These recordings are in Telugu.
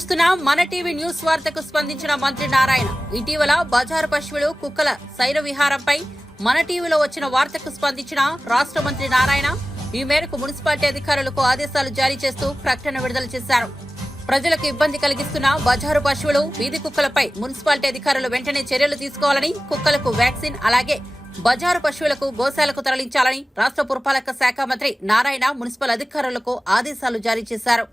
చూస్తున్నాం మన టీవీ న్యూస్ వార్తకు స్పందించిన మంత్రి నారాయణ. ఇటీవల బజారు పశువులు కుక్కల శైర విహారంపై మన టీవీలో వచ్చిన వార్తకు స్పందించిన రాష్ట్ర మంత్రి నారాయణ ఈ మేరకు మున్సిపాలిటీ అధికారులకు ఆదేశాలు జారీ చేస్తూ ప్రకటన విడుదల చేశారు. ప్రజలకు ఇబ్బంది కలిగిస్తున్న బజారు పశువులు, వీధి కుక్కలపై మున్సిపాలిటీ అధికారులు వెంటనే చర్యలు తీసుకోవాలని, కుక్కలకు వ్యాక్సిన్ అలాగే బజారు పశువులకు గోశాలకు తరలించాలని రాష్ట్ర పురపాలక శాఖ మంత్రి నారాయణ మున్సిపల్ అధికారులకు ఆదేశాలు జారీ చేశారు.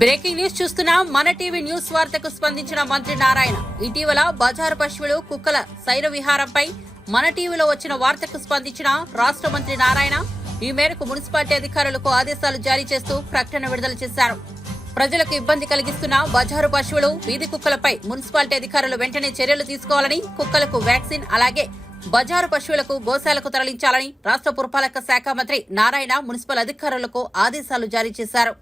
బ్రేకింగ్ న్యూస్ చూస్తున్నాం మన టీవీ న్యూస్ వార్తకు స్పందించిన మంత్రి నారాయణ. ఇటీవల బజారు పశువులు, కుక్కల శైర విహారంపై మన టీవీలో వచ్చిన వార్తకు స్పందించిన రాష్ట్ర మంత్రి నారాయణ ఈ మేరకు మున్సిపాలిటీ అధికారులకు ఆదేశాలు జారీ చేస్తూ ప్రకటన విడుదల చేశారు. ప్రజలకు ఇబ్బంది కలిగిస్తున్న బజారు పశువులు, వీధి కుక్కలపై మున్సిపాలిటీ అధికారులు వెంటనే చర్యలు తీసుకోవాలని, కుక్కలకు వ్యాక్సిన్ అలాగే బజారు పశువులకు గోశాలకు తరలించాలని రాష్ట్ర పురపాలక శాఖ మంత్రి నారాయణ మున్సిపల్ అధికారులకు ఆదేశాలు జారీ చేశారు.